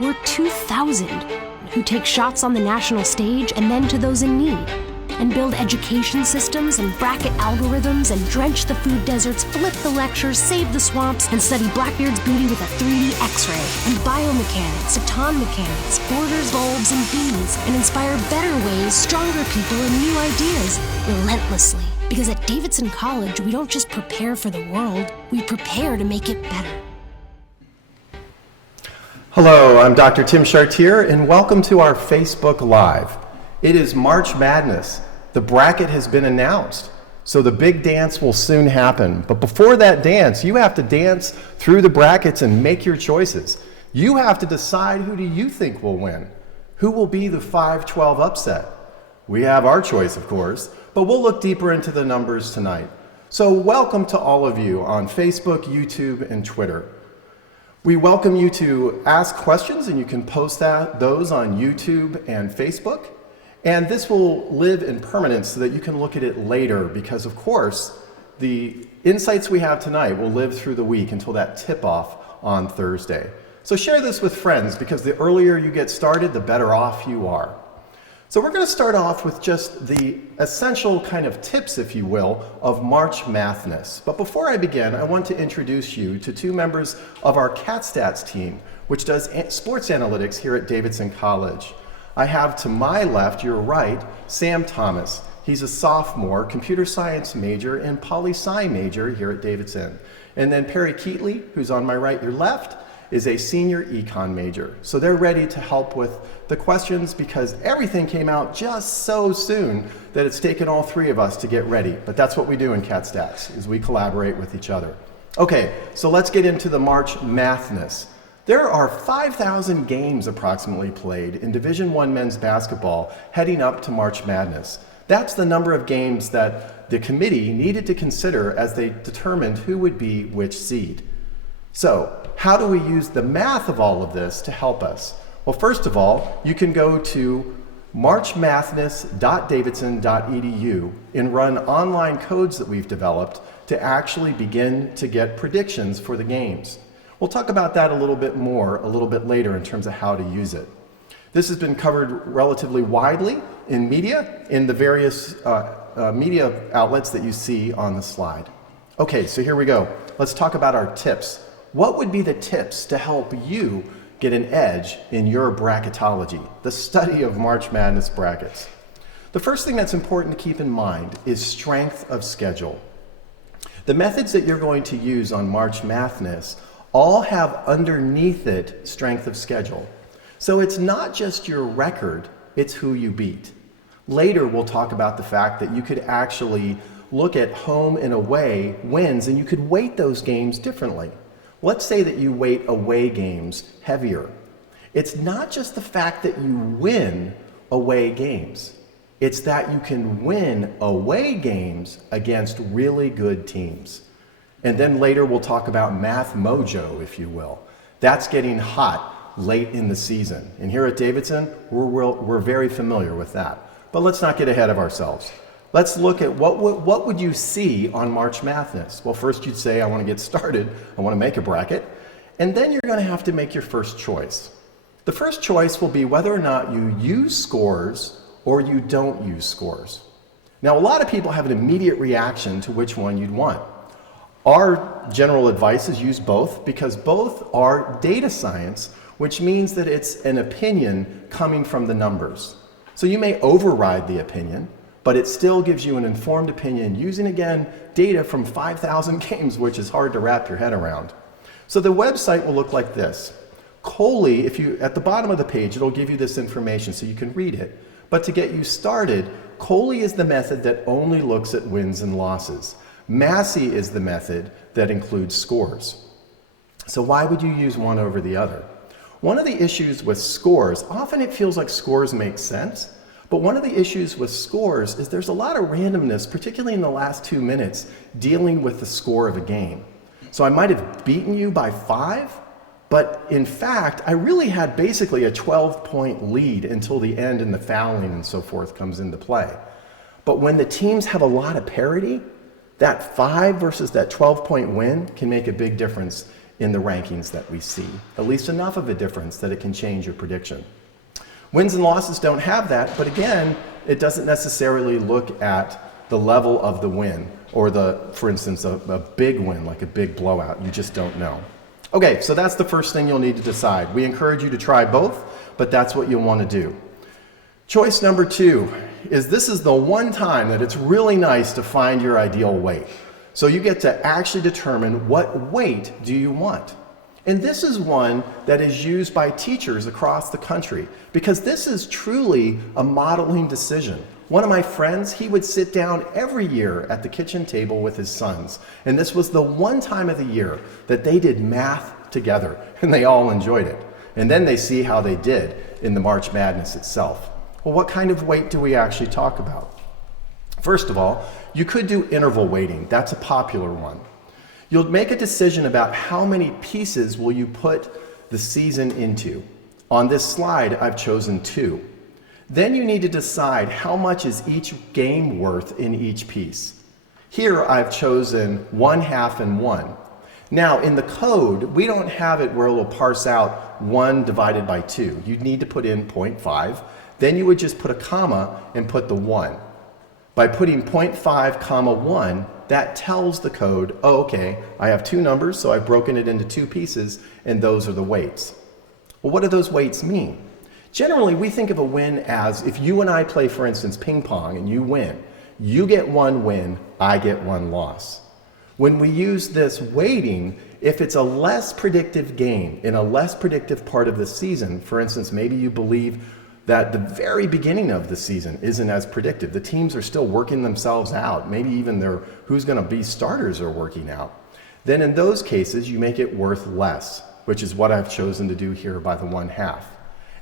We're 2,000 who take shots on the national stage and then to those in need, and build education systems and bracket algorithms and drench the food deserts, flip the lectures, save the swamps, and study Blackbeard's beauty with a 3D X-ray, and biomechanics, atom mechanics, borders, bulbs, and bees, and inspire better ways, stronger people, and new ideas relentlessly. Because at Davidson College, we don't just prepare for the world, we prepare to make it better. Hello, I'm Dr. Tim Chartier, and welcome to our Facebook Live. It is March Madness. The bracket has been announced, so the big dance will soon happen. But before that dance, you have to dance through the brackets and make your choices. You have to decide, who do you think will win? Who will be the 5-12 upset? We have our choice, of course, but we'll look deeper into the numbers tonight. So welcome to all of you on Facebook, YouTube, and Twitter. We welcome you to ask questions, and you can post those on YouTube and Facebook. And this will live in permanence so that you can look at it later, because of course, the insights we have tonight will live through the week until that tip-off on Thursday. So share this with friends, because the earlier you get started, the better off you are. So we're going to start off with just the essential kind of tips, if you will, of March Madness. But before I begin, I want to introduce you to two members of our CatStats team, which does sports analytics here at Davidson College. I have to my left, your right, Sam Thomas. He's a sophomore, computer science major and poli-sci major here at Davidson. And then Perry Keatley, who's on my right, your left, is a senior econ major. So they're ready to help with the questions, because everything came out just so soon that it's taken all three of us to get ready. But that's what we do in CatStats, is we collaborate with each other. Okay, so let's get into the March Madness. There are 5,000 games approximately played in Division I men's basketball heading up to March Madness. That's the number of games that the committee needed to consider as they determined who would be which seed. So, how do we use the math of all of this to help us? Well, first of all, you can go to marchmadness.davidson.edu and run online codes that we've developed to actually begin to get predictions for the games. We'll talk about that a little bit later in terms of how to use it. This has been covered relatively widely in media, in the various media outlets that you see on the slide. Okay, so here we go. Let's talk about our tips. What would be the tips to help you get an edge in your bracketology, the study of March Madness brackets? The first thing that's important to keep in mind is strength of schedule. The methods that you're going to use on March Madness all have underneath it strength of schedule. So it's not just your record, it's who you beat. Later we'll talk about the fact that you could actually look at home and away wins, and you could weight those games differently. Let's say that you weight away games heavier. It's not just the fact that you win away games. It's that you can win away games against really good teams. And then later we'll talk about math mojo, if you will. That's getting hot late in the season. And here at Davidson, we're very familiar with that. But let's not get ahead of ourselves. Let's look at what would you see on March Madness? Well, first you'd say, I want to get started. I want to make a bracket. And then you're going to have to make your first choice. The first choice will be whether or not you use scores or you don't use scores. Now, a lot of people have an immediate reaction to which one you'd want. Our general advice is use both, because both are data science, which means that it's an opinion coming from the numbers. So you may override the opinion, but it still gives you an informed opinion using, again, data from 5,000 games, which is hard to wrap your head around. So the website will look like this. Coley, at the bottom of the page, it'll give you this information so you can read it. But to get you started, Coley is the method that only looks at wins and losses. Massey is the method that includes scores. So why would you use one over the other? One of the issues with scores, often it feels like scores make sense, but one of the issues with scores is there's a lot of randomness, particularly in the last 2 minutes, dealing with the score of a game. So I might have beaten you by 5, but in fact, I really had basically a 12-point lead until the end, and the fouling and so forth comes into play. But when the teams have a lot of parity, that 5 versus that 12-point win can make a big difference in the rankings that we see, at least enough of a difference that it can change your prediction. Wins and losses don't have that, but again, it doesn't necessarily look at the level of the win or for instance, a big win, like a big blowout. You just don't know. Okay, so that's the first thing you'll need to decide. We encourage you to try both, but that's what you'll want to do. Choice number 2 is this is the one time that it's really nice to find your ideal weight. So you get to actually determine what weight do you want. And this is one that is used by teachers across the country because this is truly a modeling decision. One of my friends, he would sit down every year at the kitchen table with his sons. And this was the one time of the year that they did math together and they all enjoyed it. And then they see how they did in the March Madness itself. Well, what kind of weight do we actually talk about? First of all, you could do interval weighting. That's a popular one. You'll make a decision about how many pieces will you put the season into. On this slide, I've chosen 2. Then you need to decide how much is each game worth in each piece. Here I've chosen 1/2 and 1. Now in the code, we don't have it where it will parse out 1 divided by 2. You'd need to put in 0.5. Then you would just put a comma and put the 1. By putting 0.5 comma 1, that tells the code, oh, okay, I have 2 numbers, so I've broken it into 2 pieces, and those are the weights. Well, what do those weights mean? Generally, we think of a win as if you and I play, for instance, ping pong, and you win. You get 1 win, I get 1 loss. When we use this weighting, if it's a less predictive game in a less predictive part of the season, for instance, maybe you believe that the very beginning of the season isn't as predictive. The teams are still working themselves out. Maybe even their who's going to be starters are working out. Then in those cases, you make it worth less, which is what I've chosen to do here by the 1/2.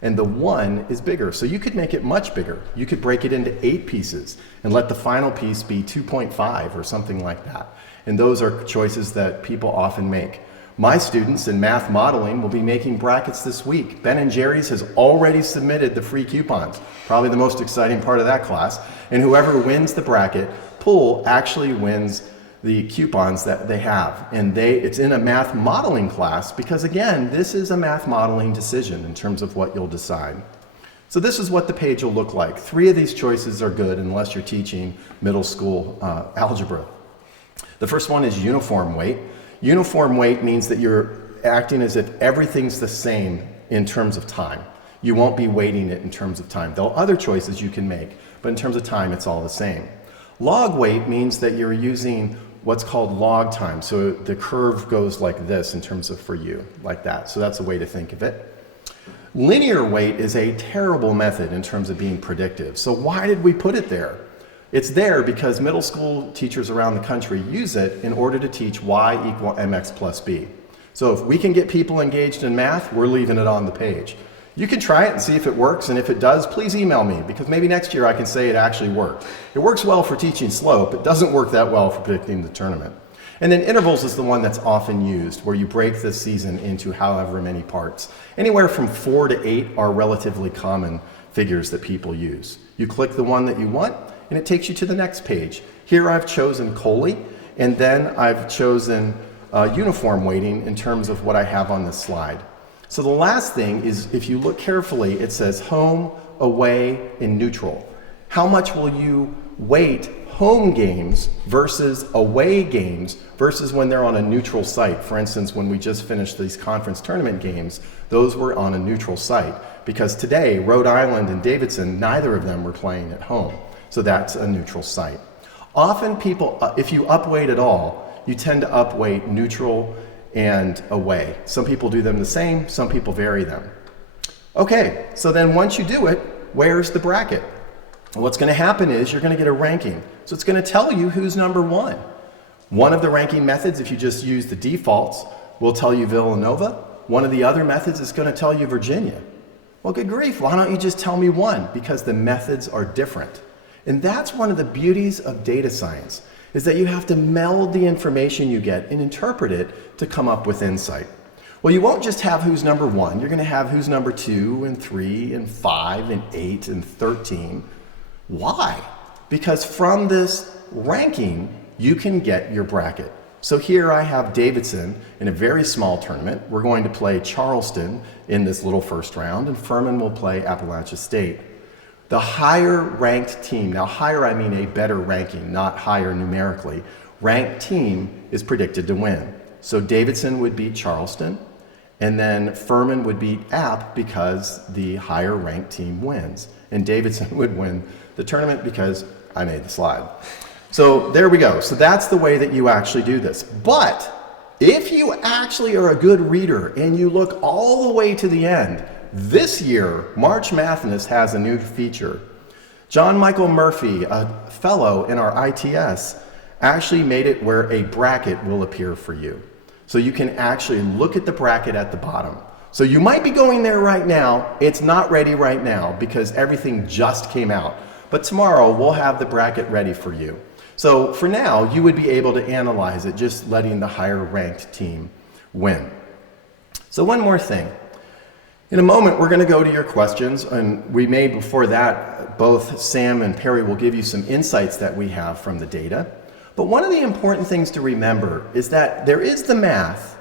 And the 1 is bigger, so you could make it much bigger. You could break it into 8 pieces and let the final piece be 2.5 or something like that. And those are choices that people often make. My students in math modeling will be making brackets this week. Ben & Jerry's has already submitted the free coupons, probably the most exciting part of that class. And whoever wins the bracket pool actually wins the coupons that they have. And it's in a math modeling class because, again, this is a math modeling decision in terms of what you'll decide. So this is what the page will look like. 3 of these choices are good unless you're teaching middle school algebra. The first one is uniform weight. Uniform weight means that you're acting as if everything's the same in terms of time. You won't be weighting it in terms of time. There are other choices you can make, but in terms of time, it's all the same. Log weight means that you're using what's called log time. So the curve goes like this in terms of for you, like that. So that's a way to think of it. Linear weight is a terrible method in terms of being predictive. So why did we put it there? It's there because middle school teachers around the country use it in order to teach y = mx plus b. So if we can get people engaged in math, we're leaving it on the page. You can try it and see if it works, and if it does, please email me, because maybe next year I can say it actually worked. It works well for teaching slope. It doesn't work that well for predicting the tournament. And then intervals is the one that's often used, where you break the season into however many parts. Anywhere from 4 to 8 are relatively common figures that people use. You click the one that you want, and it takes you to the next page. Here I've chosen Coley, and then I've chosen uniform weighting in terms of what I have on this slide. So the last thing is, if you look carefully, it says home, away, and neutral. How much will you weight home games versus away games versus when they're on a neutral site? For instance, when we just finished these conference tournament games, those were on a neutral site, because today, Rhode Island and Davidson, neither of them were playing at home. So that's a neutral site. Often people, if you upweight at all, you tend to upweight neutral and away. Some people do them the same, some people vary them. Okay, so then once you do it, where's the bracket? What's going to happen is you're going to get a ranking. So it's going to tell you who's number 1. One of the ranking methods, if you just use the defaults, will tell you Villanova. One of the other methods is going to tell you Virginia. Well, good grief, why don't you just tell me one? Because the methods are different. And that's one of the beauties of data science, is that you have to meld the information you get and interpret it to come up with insight. Well, you won't just have who's number 1, you're going to have who's number 2 and 3 and 5 and 8 and 13. Why? Because from this ranking, you can get your bracket. So here I have Davidson in a very small tournament. We're going to play Charleston in this little first round, and Furman will play Appalachia State. The higher ranked team, now higher I mean a better ranking, not higher numerically, ranked team is predicted to win. So Davidson would beat Charleston, and then Furman would beat App because the higher ranked team wins. And Davidson would win the tournament because I made the slide. So there we go. So that's the way that you actually do this. But if you actually are a good reader and you look all the way to the end, this year, March Madness has a new feature. John Michael Murphy, a fellow in our ITS, actually made it where a bracket will appear for you. So you can actually look at the bracket at the bottom. So you might be going there right now. It's not ready right now because everything just came out. But tomorrow we'll have the bracket ready for you. So for now, you would be able to analyze it just letting the higher ranked team win. So one more thing. In a moment, we're going to go to your questions, and we may before that, both Sam and Perry will give you some insights that we have from the data. But one of the important things to remember is that there is the math,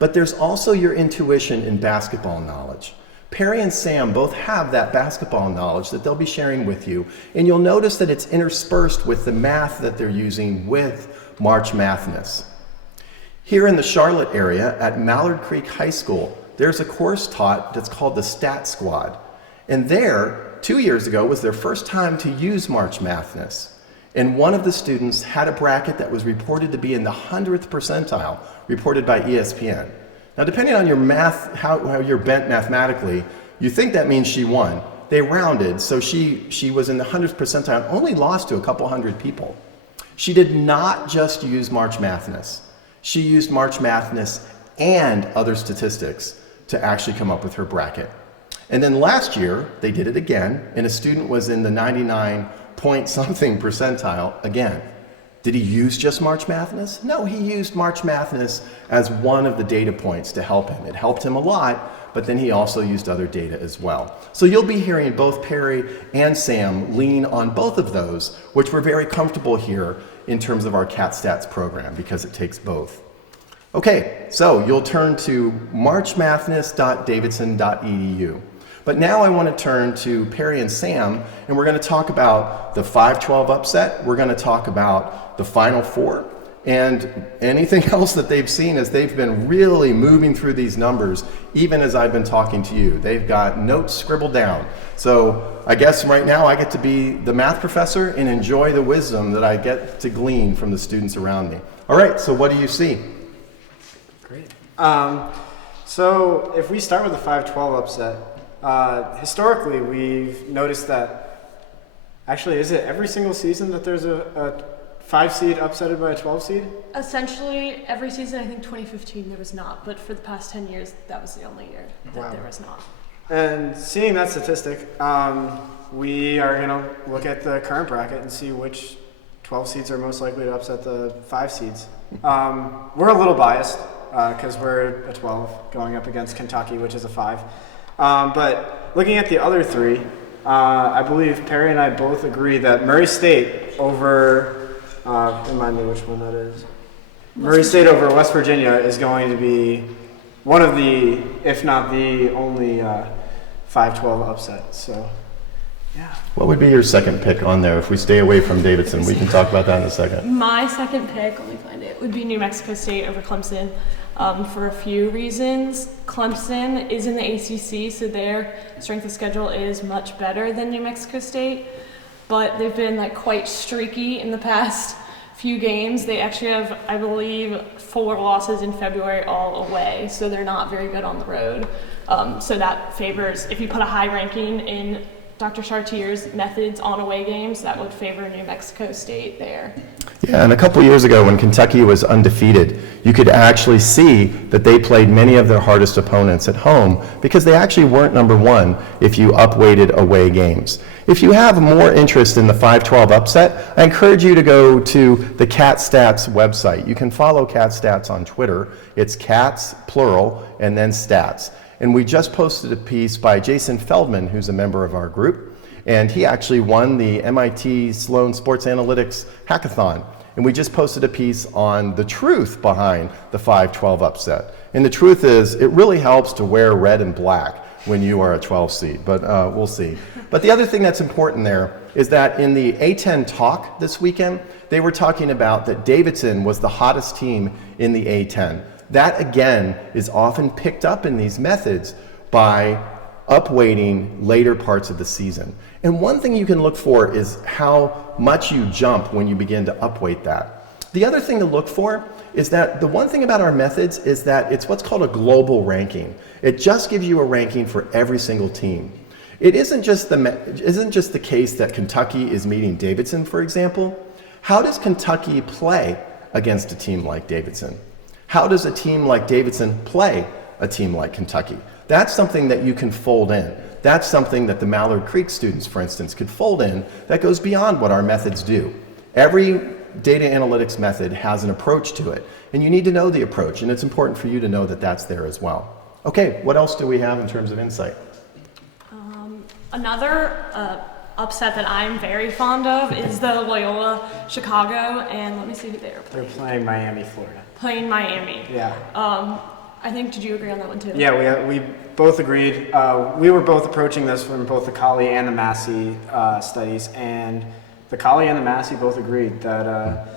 but there's also your intuition in basketball knowledge. Perry and Sam both have that basketball knowledge that they'll be sharing with you, and you'll notice that it's interspersed with the math that they're using with March Madness. Here in the Charlotte area at Mallard Creek High School, there's a course taught that's called the Stat Squad. And there, 2 years ago, was their first time to use March Madness. And one of the students had a bracket that was reported to be in the 100th percentile, reported by ESPN. Now, depending on your math, how you're bent mathematically, you think that means she won. They rounded, so she was in the 100th percentile, only lost to a couple hundred people. She did not just use March Madness. She used March Madness and other statistics to actually come up with her bracket. And then last year, they did it again, and a student was in the 99 point something percentile again. Did he use just March Madness? No, he used March Madness as one of the data points to help him. It helped him a lot, but then he also used other data as well. So you'll be hearing both Perry and Sam lean on both of those, which we're very comfortable here in terms of our CAT Stats program because it takes both. Okay, so you'll turn to marchmadness.davidson.edu. But now I want to turn to Perry and Sam, and we're going to talk about the 5-12 upset. We're going to talk about the Final Four and anything else that they've seen as they've been really moving through these numbers, even as I've been talking to you. They've got notes scribbled down. So I guess right now I get to be the math professor and enjoy the wisdom that I get to glean from the students around me. All right, so what do you see? Great. So if we start with the 5-12 upset, historically we've noticed that, actually, is it every single season that there's a 5 seed upsetted by a 12 seed? Essentially, every season, I think 2015 there was not, but for the past 10 years, that was the only year that there was not. And seeing that statistic, we are going to look at the current bracket and see which 12 seeds are most likely to upset the 5 seeds. We're a little biased because we're a 12 going up against Kentucky, which is a 5. But looking at the other 3, I believe Perry and I both agree that Murray State over, remind me which one that is. Murray State over West Virginia is going to be one of the, if not the only 5-12 upset. So, yeah. What would be your second pick on there? If we stay away from Davidson, we can talk about that in a second. My second pick, let me find it, would be New Mexico State over Clemson. For a few reasons. Clemson is in the ACC, so their strength of schedule is much better than New Mexico State, but they've been quite streaky in the past few games. They actually have, I believe, 4 losses in February all away, so they're not very good on the road. So that favors, if you put a high ranking in Dr. Chartier's methods on away games, that would favor New Mexico State there. Yeah, and a couple years ago when Kentucky was undefeated, you could actually see that they played many of their hardest opponents at home because they actually weren't number 1 if you upweighted away games. If you have more interest in the 5-12 upset, I encourage you to go to the CAT Stats website. You can follow CAT Stats on Twitter. It's CATS, plural, and then stats. And we just posted a piece by Jason Feldman, who's a member of our group, and he actually won the MIT Sloan Sports Analytics Hackathon. And we just posted a piece on the truth behind the 5-12 upset. And the truth is, it really helps to wear red and black when you are a 12 seed, but we'll see. But the other thing that's important there is that in the A10 talk this weekend, they were talking about that Davidson was the hottest team in the A10. That, again, is often picked up in these methods by upweighting later parts of the season. And one thing you can look for is how much you jump when you begin to upweight that. The other thing to look for is that the one thing about our methods is that it's what's called a global ranking. It just gives you a ranking for every single team. It isn't just the case that Kentucky is meeting Davidson, for example. How does Kentucky play against a team like Davidson? How does a team like Davidson play a team like Kentucky? That's something that you can fold in. That's something that the Mallard Creek students, for instance, could fold in that goes beyond what our methods do. Every data analytics method has an approach to it, and you need to know the approach, and it's important for you to know that that's there as well. Okay, what else do we have in terms of insight? Another upset that I'm very fond of is the Loyola Chicago, and let me see who they are playing. They're playing Miami, Florida. Playing Miami. Yeah. I think, did you agree on that one too? Yeah, we both agreed. We were both approaching this from both the Colley and the Massey studies, and the Colley and the Massey both agreed that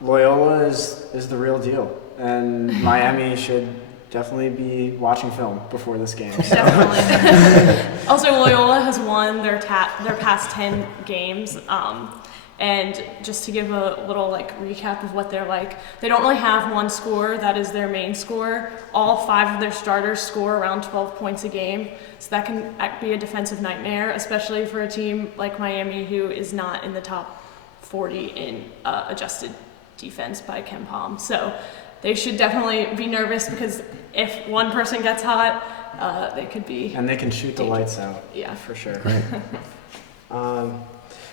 Loyola is the real deal, and Miami should definitely be watching film before this game. So. Definitely. Also, Loyola has won their past 10 games. And just to give a little recap of what they're like, they don't really have one scorer that is their main scorer. All 5 of their starters score around 12 points a game, so that can be a defensive nightmare, especially for a team like Miami, who is not in the top 40 in adjusted defense by Ken Palm. So they should definitely be nervous, because if one person gets hot, they could be. And they can shoot the lights out. Yeah, for sure. Right.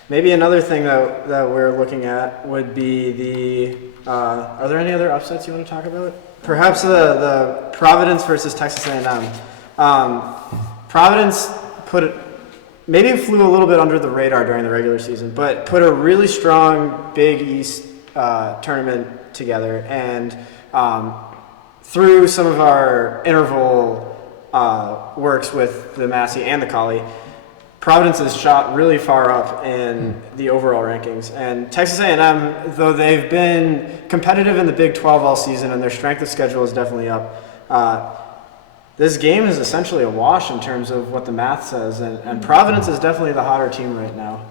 Maybe another thing that we're looking at would be the, are there any other upsets you want to talk about? Perhaps the Providence versus Texas A&M. Providence maybe flew a little bit under the radar during the regular season, but put a really strong Big East tournament together, and through some of our interval works with the Massey and the Colley, Providence has shot really far up in the overall rankings, and Texas A&M, though they've been competitive in the Big 12 all season and their strength of schedule is definitely up, this game is essentially a wash in terms of what the math says, and Providence is definitely the hotter team right now.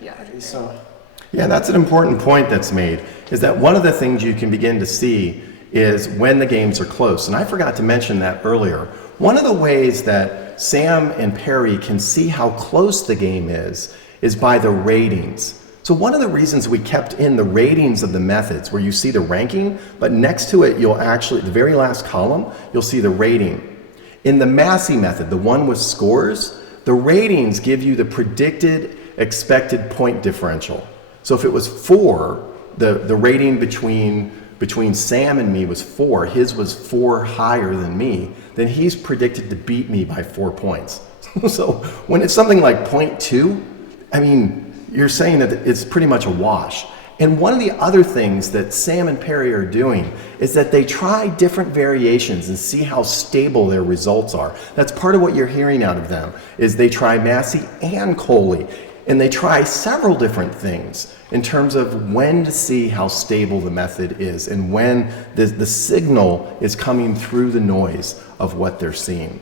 Yeah, that's an important point that's made, is that one of the things you can begin to see is when the games are close, and I forgot to mention that earlier. One of the ways that Sam and Perry can see how close the game is by the ratings. So one of the reasons we kept in the ratings of the methods, where you see the ranking, but next to it you'll actually, the very last column, you'll see the rating. In the Massey method, the one with scores, the ratings give you the predicted expected point differential. So if it was 4, the rating between Sam and me was 4, his was 4 higher than me, then he's predicted to beat me by 4 points. So when it's something like 0.2, I mean, you're saying that it's pretty much a wash. And one of the other things that Sam and Perry are doing is that they try different variations and see how stable their results are. That's part of what you're hearing out of them, is they try Massey and Coley, and they try several different things in terms of when to see how stable the method is and when the signal is coming through the noise of what they're seeing.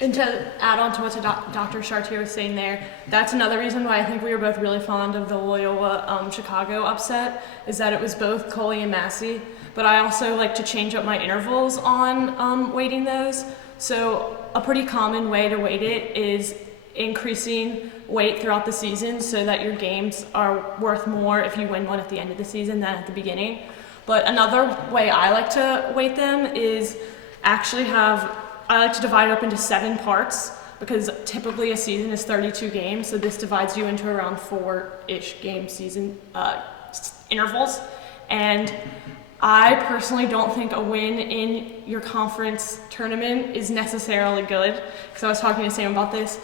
And to add on to what Dr. Chartier was saying there, that's another reason why I think we were both really fond of the Loyola Chicago upset, is that it was both Coley and Massey, but I also like to change up my intervals on weighting those. So a pretty common way to weight it is increasing weight throughout the season so that your games are worth more if you win one at the end of the season than at the beginning. But another way I like to weight them is I like to divide it up into 7 parts, because typically a season is 32 games, so this divides you into around 4-ish game season intervals. And I personally don't think a win in your conference tournament is necessarily good, because I was talking to Sam about this.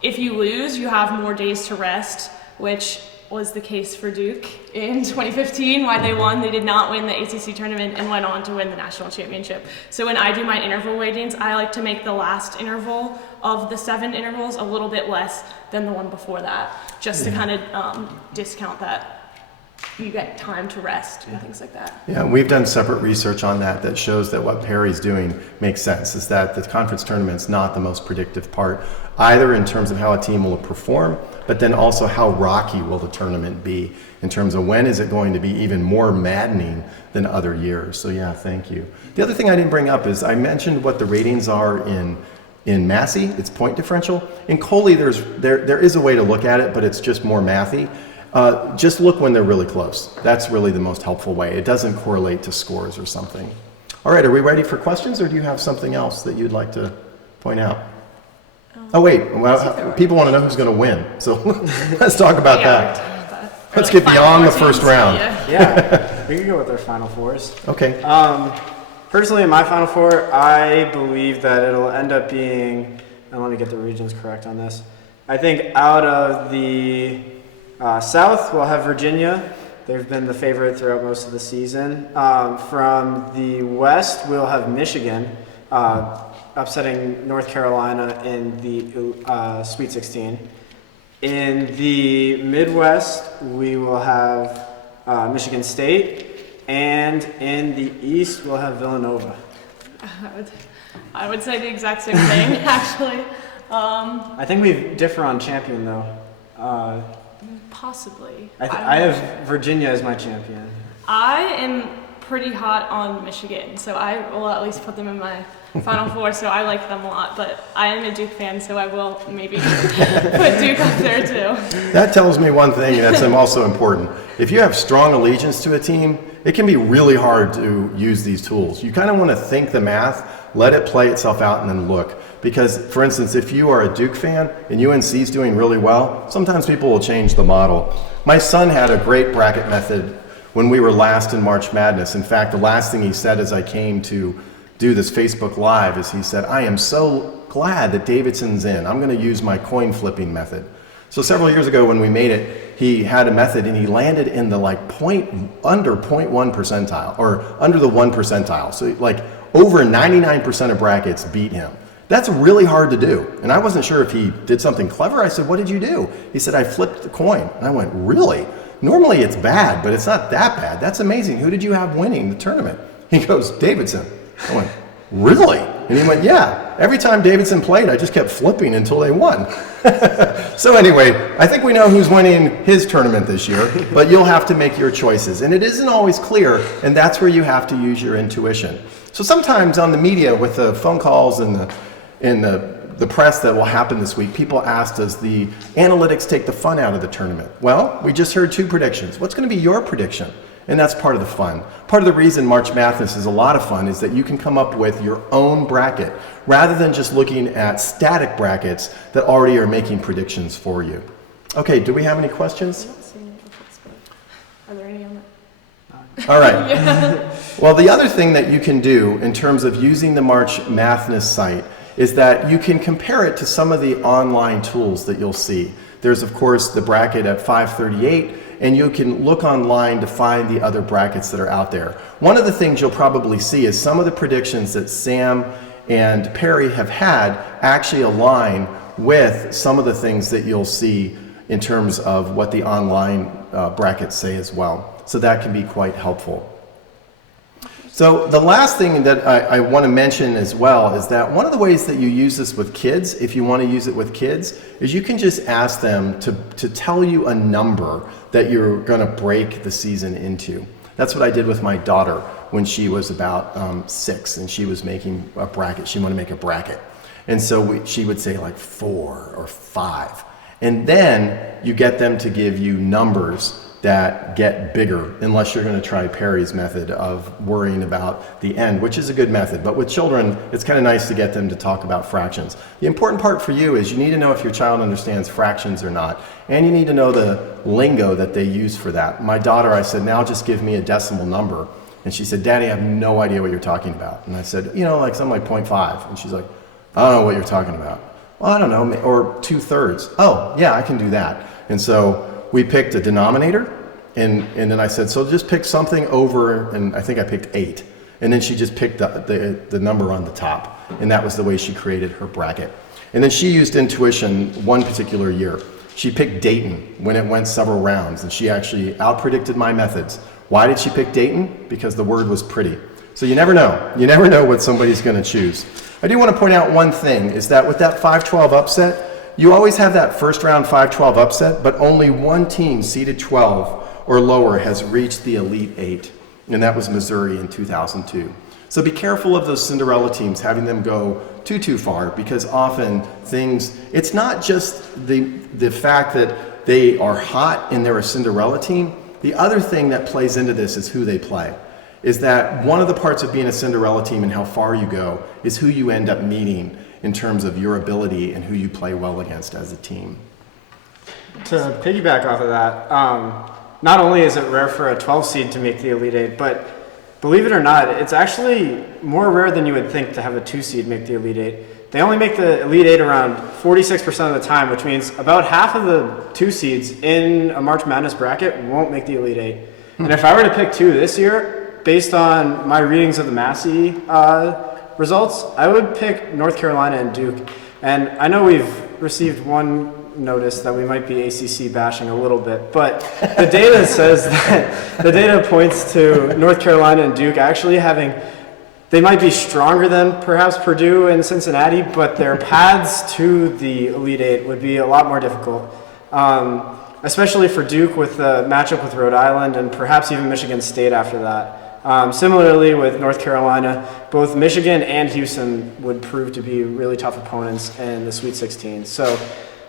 If you lose, you have more days to rest, which was the case for Duke in 2015, why they won. They did not win the ACC tournament and went on to win the national championship. So when I do my interval weightings, I like to make the last interval of the 7 intervals a little bit less than the one before that, just to kind of discount that you get time to rest and things like that. Yeah, we've done separate research on that shows that what Perry's doing makes sense, is that the conference tournament's not the most predictive part, either in terms of how a team will perform, but then also how rocky will the tournament be in terms of when is it going to be even more maddening than other years. So yeah, thank you. The other thing I didn't bring up is I mentioned what the ratings are in Massey, it's point differential. In Coley, there is a way to look at it, but it's just more mathy. Just look when they're really close. That's really the most helpful way. It doesn't correlate to scores or something. All right, are we ready for questions, or do you have something else that you'd like to point out? Oh wait, well, people want to know who's going to win, so let's talk about that. Let's get beyond the first round. Yeah, we can go with our Final Fours. Okay. Personally, in my Final Four, I believe that it'll end up being, and let me get the regions correct on this. I think out of the South, we'll have Virginia. They've been the favorite throughout most of the season. From the West, we'll have Michigan, upsetting North Carolina in the Sweet 16. In the Midwest, we will have Michigan State. And in the East, we'll have Villanova. I would say the exact same thing, actually. I think we differ on champion, though. Possibly. I have Virginia as my champion. I am pretty hot on Michigan, so I will at least put them in my Final Four, so I like them a lot. But I am a Duke fan, so I will maybe put Duke up there too. That tells me one thing that's also important. If you have strong allegiance to a team, it can be really hard to use these tools. You kind of want to think the math, let it play itself out, and then look. Because, for instance, if you are a Duke fan and UNC's doing really well, sometimes people will change the model. My son had a great bracket method when we were last in March Madness. In fact, the last thing he said as I came to do this Facebook Live is he said, "I am so glad that Davidson's in. I'm going to use my coin flipping method." So several years ago when we made it, he had a method and he landed in the under 0.1 percentile, or under the 1 percentile. So like over 99% of brackets beat him. That's really hard to do. And I wasn't sure if he did something clever. I said, "What did you do?" He said, "I flipped the coin." And I went, "Really? Normally it's bad, but it's not that bad. That's amazing. Who did you have winning the tournament?" He goes, "Davidson." I went, "Really?" And he went, "Yeah. Every time Davidson played, I just kept flipping until they won." So anyway, I think we know who's winning his tournament this year, but you'll have to make your choices. And it isn't always clear, and that's where you have to use your intuition. So sometimes on the media with the phone calls and the press that will happen this week, people ask, does the analytics take the fun out of the tournament? Well, we just heard 2 predictions. What's going to be your prediction? And that's part of the fun. Part of the reason March Madness is a lot of fun is that you can come up with your own bracket rather than just looking at static brackets that already are making predictions for you. Okay, do we have any questions? I don't see any on Facebook. Are there any on that? All right. Well, the other thing that you can do in terms of using the March Madness site is that you can compare it to some of the online tools that you'll see. There's, of course, the bracket at 538, and you can look online to find the other brackets that are out there. One of the things you'll probably see is some of the predictions that Sam and Perry have had actually align with some of the things that you'll see in terms of what the online brackets say as well. So that can be quite helpful. So the last thing that I want to mention as well is that one of the ways that you use this with kids, if you want to use it with kids, is you can just ask them to tell you a number that you're going to break the season into. That's what I did with my daughter when she was about 6 and she was making a bracket. She wanted to make a bracket. And so she would say like 4 or 5. And then you get them to give you numbers that get bigger, unless you're going to try Perry's method of worrying about the end, which is a good method. But with children, it's kind of nice to get them to talk about fractions. The important part for you is you need to know if your child understands fractions or not, and you need to know the lingo that they use for that. My daughter, I said, "Now just give me a decimal number." And she said, "Daddy, I have no idea what you're talking about." And I said, like something like 0.5. And she's like, "I don't know what you're talking about." "Well, I don't know, or 2/3. "Oh, yeah, I can do that." And so we picked a denominator, and then I said, so just pick something over, and I think I picked 8. And then she just picked the number on the top, and that was the way she created her bracket. And then she used intuition one particular year. She picked Dayton when it went several rounds, and she actually outpredicted my methods. Why did she pick Dayton? Because the word was pretty. So you never know. You never know what somebody's going to choose. I do want to point out one thing, is that with that 5-12 upset, you always have that first round 5-12 upset, but only one team seeded 12 or lower has reached the Elite 8, and that was Missouri in 2002. So be careful of those Cinderella teams, having them go too far, because often it's not just the fact that they are hot and they're a Cinderella team. The other thing that plays into this is who they play. Is that one of the parts of being a Cinderella team and how far you go is who you end up meeting in terms of your ability and who you play well against as a team. To piggyback off of that, not only is it rare for a 12 seed to make the Elite 8, but believe it or not, it's actually more rare than you would think to have a 2 seed make the Elite 8. They only make the Elite 8 around 46% of the time, which means about half of the 2 seeds in a March Madness bracket won't make the Elite 8. And if I were to pick 2 this year, based on my readings of the Massey results, I would pick North Carolina and Duke. And I know we've received one notice that we might be ACC bashing a little bit, but the data says that the data points to North Carolina and Duke actually they might be stronger than perhaps Purdue and Cincinnati, but their paths to the Elite 8 would be a lot more difficult, especially for Duke with the matchup with Rhode Island and perhaps even Michigan State after that. Similarly with North Carolina, both Michigan and Houston would prove to be really tough opponents in the Sweet 16. So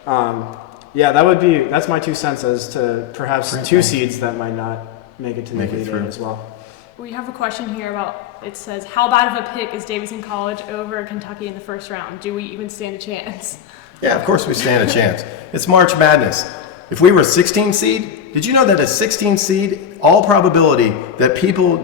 that's my 2 cents as to perhaps 2 seeds that might not make it to the Elite 8 as well. We have a question here about, it says, how bad of a pick is Davidson College over Kentucky in the first round? Do we even stand a chance? Yeah, of course we stand a chance. It's March Madness. If we were a 16 seed, did you know that a 16 seed, all probability that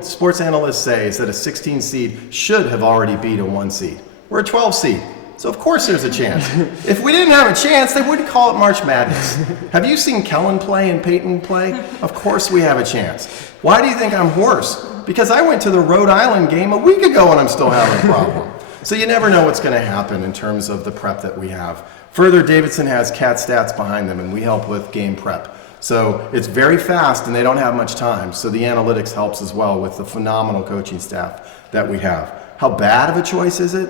sports analysts say is that a 16 seed should have already beat a 1 seed? We're a 12 seed. So of course there's a chance. If we didn't have a chance, they wouldn't call it March Madness. Have you seen Kellen play and Peyton play? Of course we have a chance. Why do you think I'm hoarse? Because I went to the Rhode Island game a week ago and I'm still having a problem. So you never know what's going to happen in terms of the prep that we have. Further, Davidson has CAT stats behind them and we help with game prep. So it's very fast and they don't have much time. So the analytics helps as well with the phenomenal coaching staff that we have. How bad of a choice is it?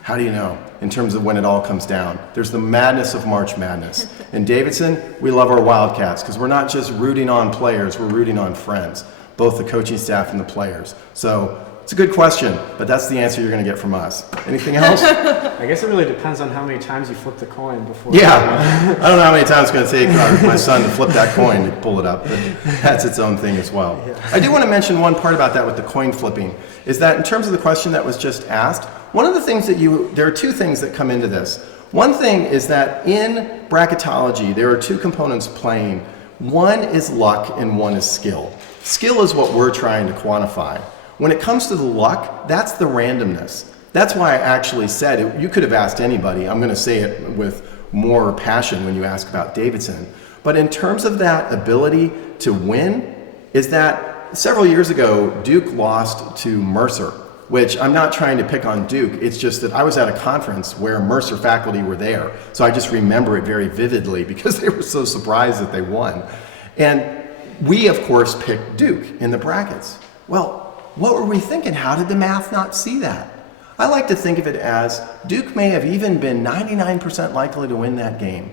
How do you know in terms of when it all comes down? There's the madness of March Madness. In Davidson, we love our Wildcats because we're not just rooting on players, we're rooting on friends, both the coaching staff and the players. So it's a good question, but that's the answer you're going to get from us. Anything else? I guess it really depends on how many times you flip the coin before. Yeah, I don't know how many times it's going to take my son to flip that coin to pull it up, but that's its own thing as well. I do want to mention one part about that with the coin flipping, is that in terms of the question that was just asked, one of the things there are 2 things that come into this. One thing is that in bracketology, there are 2 components playing. One is luck and one is skill. Skill is what we're trying to quantify. When it comes to the luck, that's the randomness. That's why I actually said it. You could have asked anybody. I'm going to say it with more passion when you ask about Davidson. But in terms of that ability to win, is that several years ago, Duke lost to Mercer, which I'm not trying to pick on Duke. It's just that I was at a conference where Mercer faculty were there. So I just remember it very vividly because they were so surprised that they won. And we, of course, picked Duke in the brackets. Well, what were we thinking? How did the math not see that? I like to think of it as Duke may have even been 99% likely to win that game.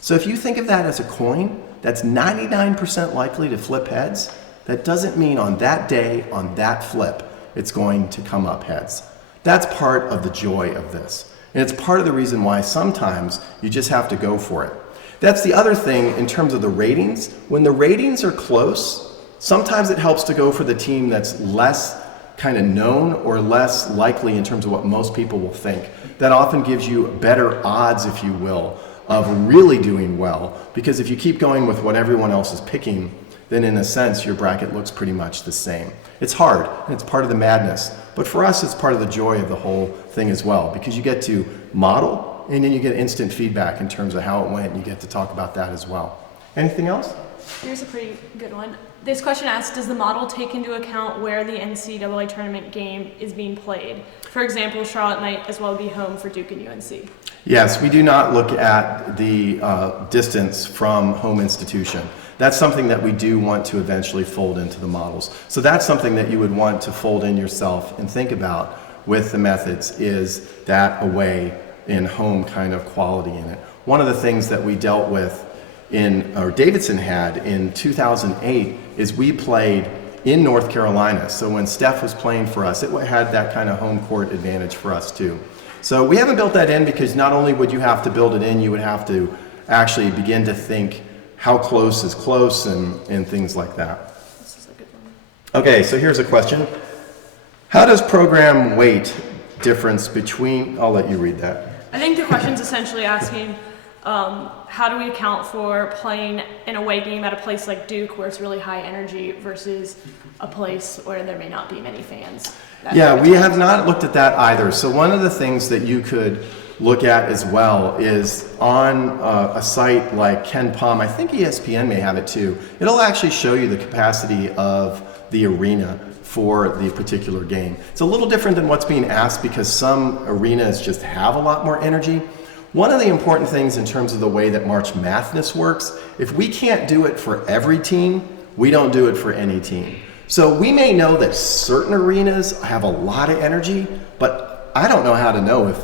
So if you think of that as a coin that's 99% likely to flip heads, that doesn't mean on that day, on that flip, it's going to come up heads. That's part of the joy of this. And it's part of the reason why sometimes you just have to go for it. That's the other thing in terms of the ratings. When the ratings are close, sometimes it helps to go for the team that's less kind of known or less likely in terms of what most people will think. That often gives you better odds, if you will, of really doing well. Because if you keep going with what everyone else is picking, then in a sense, your bracket looks pretty much the same. It's hard, and it's part of the madness. But for us, it's part of the joy of the whole thing as well, because you get to model, and then you get instant feedback in terms of how it went, and you get to talk about that as well. Anything else? Here's a pretty good one. This question asks, does the model take into account where the NCAA tournament game is being played? For example, Charlotte might as well be home for Duke and UNC. Yes, we do not look at the distance from home institution. That's something that we do want to eventually fold into the models. So that's something that you would want to fold in yourself and think about with the methods, is that away and home kind of quality in it. One of the things that we dealt with or Davidson had in 2008 is we played in North Carolina. So when Steph was playing for us, it had that kind of home court advantage for us too. So we haven't built that in because not only would you have to build it in, you would have to actually begin to think how close is close and things like that. This is a good one. Okay, so here's a question. How does program weight difference between, I'll let you read that. I think the question's essentially asking, how do we account for playing an away game at a place like Duke where it's really high energy versus a place where there may not be many fans? Yeah, we have not looked at that either. So one of the things that you could look at as well is on a site like Ken Palm, I think ESPN may have it too, it'll actually show you the capacity of the arena for the particular game. It's a little different than what's being asked because some arenas just have a lot more energy. One of the important things in terms of the way that March Madness works, if we can't do it for every team, we don't do it for any team. So we may know that certain arenas have a lot of energy, but I don't know how to know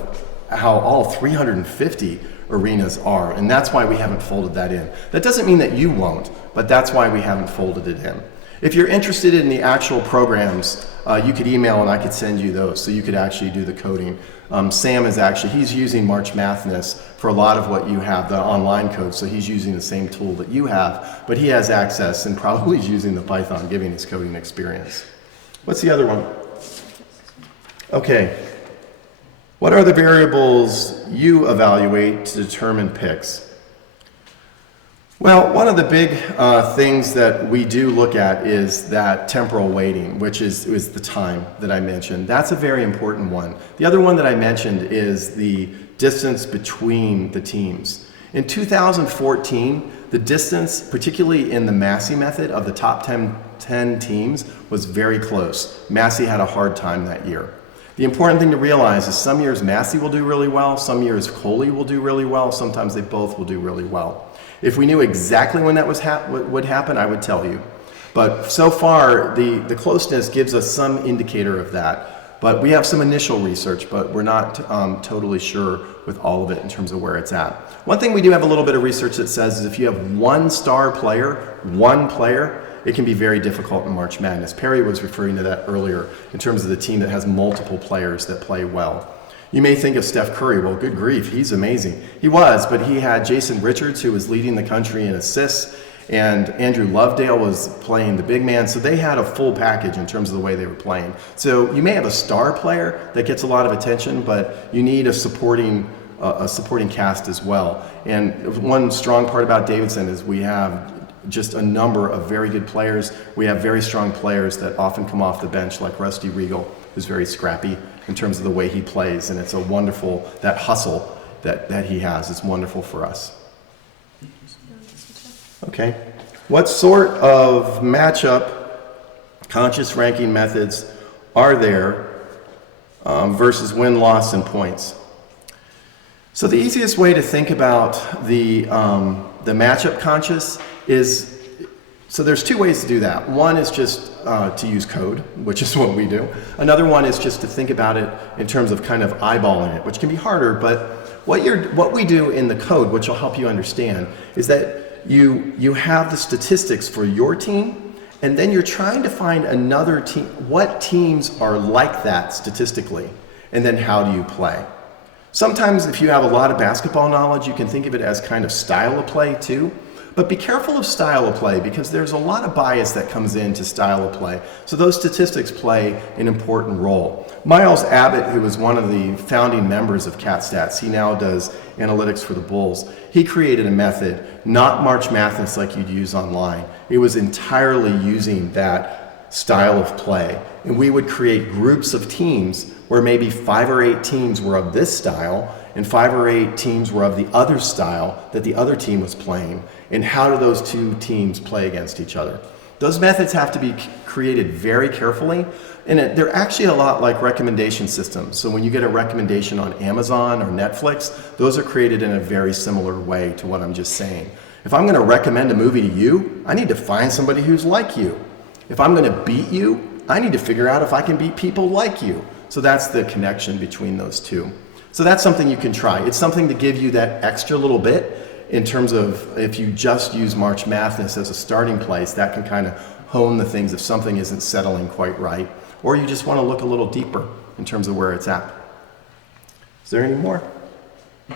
how all 350 arenas are, and that's why we haven't folded that in. That doesn't mean that you won't, but that's why we haven't folded it in. If you're interested in the actual programs, you could email and I could send you those so you could actually do the coding. Sam he's using March Madness for a lot of what you have, the online code, so he's using the same tool that you have, but he has access and probably is using the Python, giving his coding experience. What's the other one? Okay. What are the variables you evaluate to determine picks? Well, one of the big things that we do look at is that temporal weighting, which is the time that I mentioned. That's a very important one. The other one that I mentioned is the distance between the teams. In 2014, the distance, particularly in the Massey method, of the top 10 teams was very close. Massey had a hard time that year. The important thing to realize is some years Massey will do really well, some years Coley will do really well, sometimes they both will do really well. If we knew exactly when that would happen, I would tell you. But so far, the closeness gives us some indicator of that. But we have some initial research, but we're not totally sure with all of it in terms of where it's at. One thing we do have a little bit of research that says is if you have one star player, it can be very difficult in March Madness. Perry was referring to that earlier in terms of the team that has multiple players that play well. You may think of Steph Curry. Well, good grief, he's amazing. He was, but he had Jason Richards, who was leading the country in assists, and Andrew Lovedale was playing the big man. So they had a full package in terms of the way they were playing. So you may have a star player that gets a lot of attention, but you need a supporting cast as well. And one strong part about Davidson is we have just a number of very good players. We have very strong players that often come off the bench, like Rusty Regal, who's very scrappy in terms of the way he plays, and it's a wonderful, that hustle that he has, it's wonderful for us. Okay. What sort of matchup conscious ranking methods are there versus win-loss and points? So the easiest way to think about the matchup conscious is, so there's two ways to do that. One is just to use code, which is what we do. Another one is just to think about it in terms of kind of eyeballing it, which can be harder, but what we do in the code, which will help you understand, is that you have the statistics for your team, and then you're trying to find another team, what teams are like that statistically, and then how do you play. Sometimes if you have a lot of basketball knowledge, you can think of it as kind of style of play too. But be careful of style of play because there's a lot of bias that comes into style of play. So those statistics play an important role. Miles Abbott, who was one of the founding members of CatStats, he now does analytics for the Bulls. He created a method, not March Madness like you'd use online. It was entirely using that style of play. And we would create groups of teams where maybe 5 or 8 teams were of this style and 5 or 8 teams were of the other style that the other team was playing. And how do those two teams play against each other? Those methods have to be created very carefully, and they're actually a lot like recommendation systems. So when you get a recommendation on Amazon or Netflix, those are created in a very similar way to what I'm just saying. If I'm going to recommend a movie to you, I need to find somebody who's like you. If I'm going to beat you, I need to figure out if I can beat people like you. So that's the connection between those two. So that's something you can try. It's something to give you that extra little bit in terms of if you just use March Madness as a starting place, that can kind of hone the things if something isn't settling quite right, or you just want to look a little deeper in terms of where it's at. Is there any more?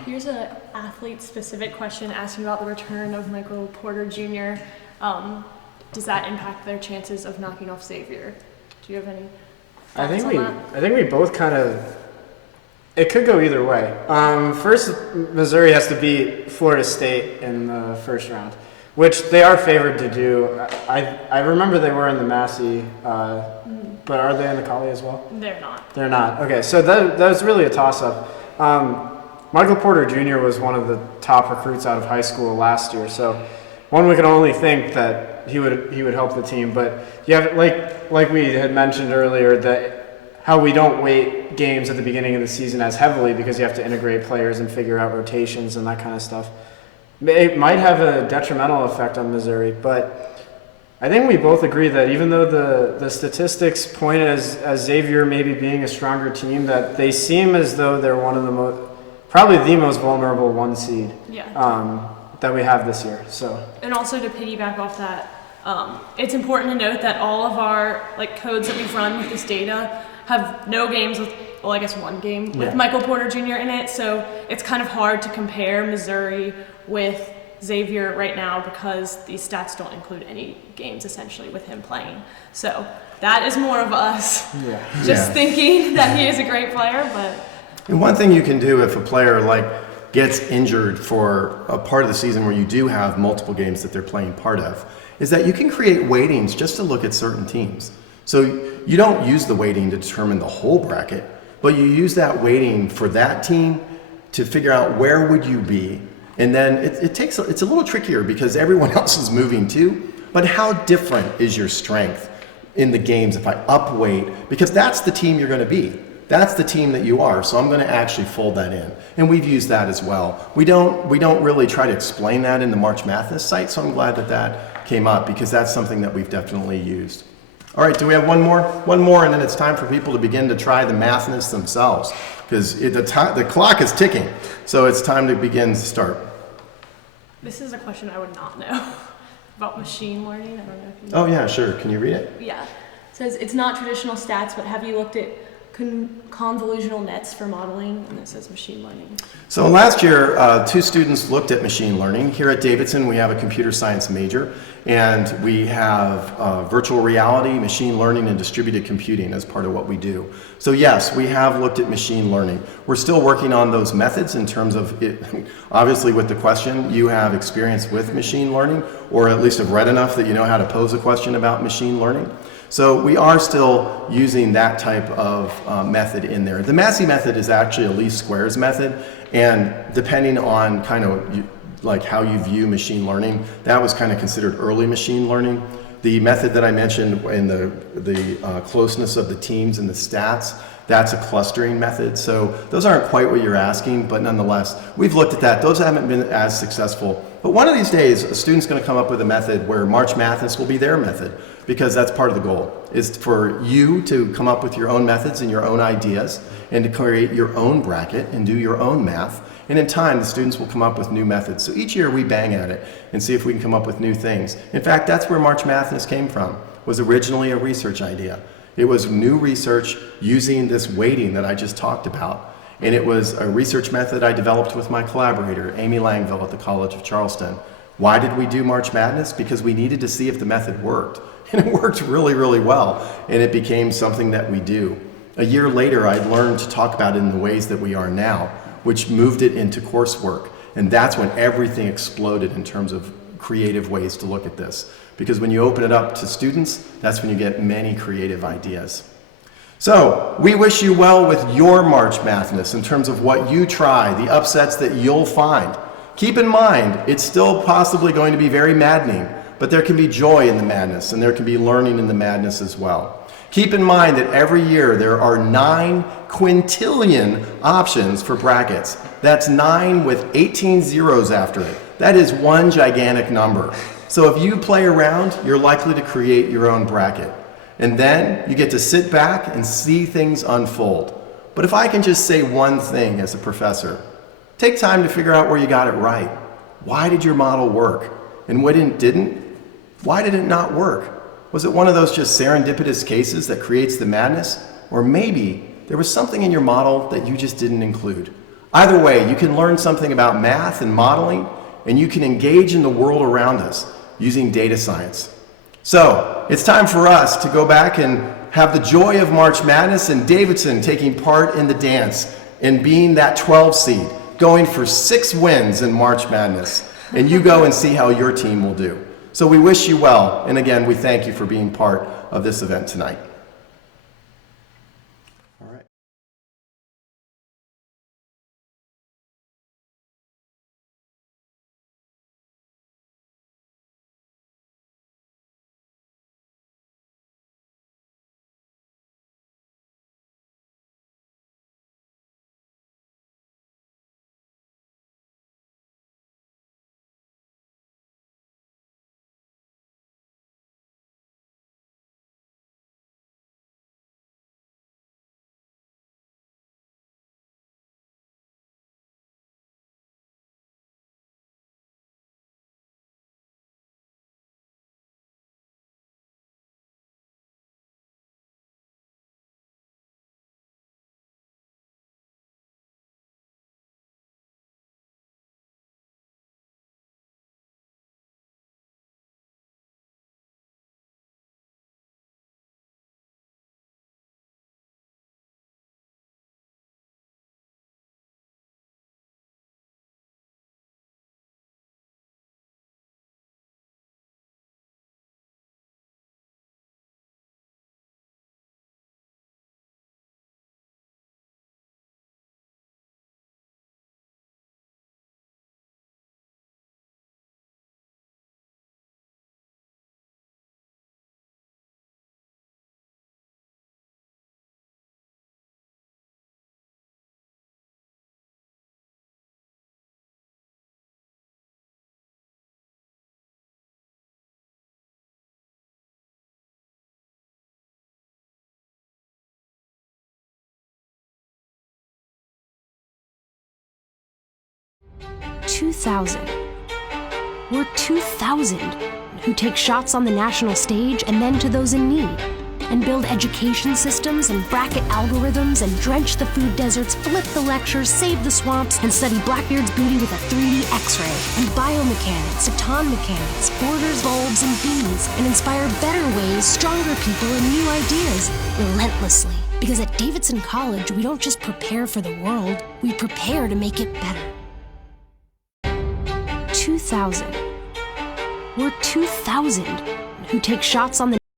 Here's an athlete-specific question asking about the return of Michael Porter Jr. Does that impact their chances of knocking off Xavier? Do you have any thoughts on that? I think we both kind of. It could go either way. First, Missouri has to beat Florida State in the first round, which they are favored to do. I remember they were in the Massey, but are they in the Collie as well? They're not. They're not. Okay, so that was really a toss-up. Michael Porter Jr. was one of the top recruits out of high school last year, so one we can only think that he would help the team. But you have like we had mentioned earlier that how we don't weight games at the beginning of the season as heavily because you have to integrate players and figure out rotations and that kind of stuff. It might have a detrimental effect on Missouri, but I think we both agree that even though the statistics point as Xavier maybe being a stronger team, that they seem as though they're one of the probably the most vulnerable 1 seed that we have this year. So, and also to piggyback off that, it's important to note that all of our codes that we've run with this data have no games with, well, I guess 1 game with Michael Porter Jr. in it. So it's kind of hard to compare Missouri with Xavier right now because these stats don't include any games essentially with him playing. So that is more of us thinking that he is a great player. But and one thing you can do if a player gets injured for a part of the season where you do have multiple games that they're playing part of, is that you can create weightings just to look at certain teams. So you don't use the weighting to determine the whole bracket, but you use that weighting for that team to figure out where would you be. And then it's a little trickier because everyone else is moving too, but how different is your strength in the games if I upweight? Because that's the team you're going to be. That's the team that you are, so I'm going to actually fold that in. And we've used that as well. We don't really try to explain that in the March Madness site, so I'm glad that came up because that's something that we've definitely used. All right, do we have one more? One more, and then it's time for people to begin to try the MATHness themselves because the clock is ticking, so it's time to begin to start. This is a question I would not know about machine learning. I don't know if you know. Oh yeah, sure. Can you read it? Yeah. It says it's not traditional stats, but have you looked at convolutional nets for modeling? And it says machine learning. So last year, 2 students looked at machine learning. Here at Davidson, we have a computer science major, and we have virtual reality, machine learning, and distributed computing as part of what we do. So yes, we have looked at machine learning. We're still working on those methods in terms of it. Obviously, with the question, you have experience with machine learning, or at least have read enough that you know how to pose a question about machine learning. So we are still using that type of method in there. The Massey method is actually a least squares method, and depending on kind of how you view machine learning, that was kind of considered early machine learning. The method that I mentioned in the closeness of the teams and the stats, that's a clustering method. So those aren't quite what you're asking, but nonetheless, we've looked at that. Those haven't been as successful. But one of these days, a student's going to come up with a method where March Madness will be their method, because that's part of the goal, is for you to come up with your own methods and your own ideas and to create your own bracket and do your own math. And in time, the students will come up with new methods. So each year we bang at it and see if we can come up with new things. In fact, that's where March Madness came from, was originally a research idea. It was new research using this weighting that I just talked about. And it was a research method I developed with my collaborator, Amy Langville at the College of Charleston. Why did we do March Madness? Because we needed to see if the method worked. And it worked really, really well. And it became something that we do. A year later, I learned to talk about it in the ways that we are now, which moved it into coursework. And that's when everything exploded in terms of creative ways to look at this. because when you open it up to students, that's when you get many creative ideas. So we wish you well with your March Madness in terms of what you try, the upsets that you'll find. Keep in mind, it's still possibly going to be very maddening, but there can be joy in the madness, and there can be learning in the madness as well. Keep in mind that every year there are 9 quintillion options for brackets. That's 9 with 18 zeros after it. That is one gigantic number. So if you play around, you're likely to create your own bracket. And then you get to sit back and see things unfold. But if I can just say one thing as a professor, take time to figure out where you got it right. Why did your model work? And when it didn't, why did it not work? Was it one of those just serendipitous cases that creates the madness? Or maybe there was something in your model that you just didn't include. Either way, you can learn something about math and modeling, and you can engage in the world around us using data science. So it's time for us to go back and have the joy of March Madness and Davidson taking part in the dance and being that 12 seed, going for 6 wins in March Madness. And you go and see how your team will do. So we wish you well, and again, we thank you for being part of this event tonight. All right. We're 2,000 who take shots on the national stage and then to those in need, and build education systems and bracket algorithms and drench the food deserts, flip the lectures, save the swamps, and study Blackbeard's booty with a 3D X-ray, and biomechanics, atom mechanics, borders, bulbs, and bees, and inspire better ways, stronger people, and new ideas relentlessly. Because at Davidson College, we don't just prepare for the world, we prepare to make it better. 2,000. We're 2,000 who take shots on the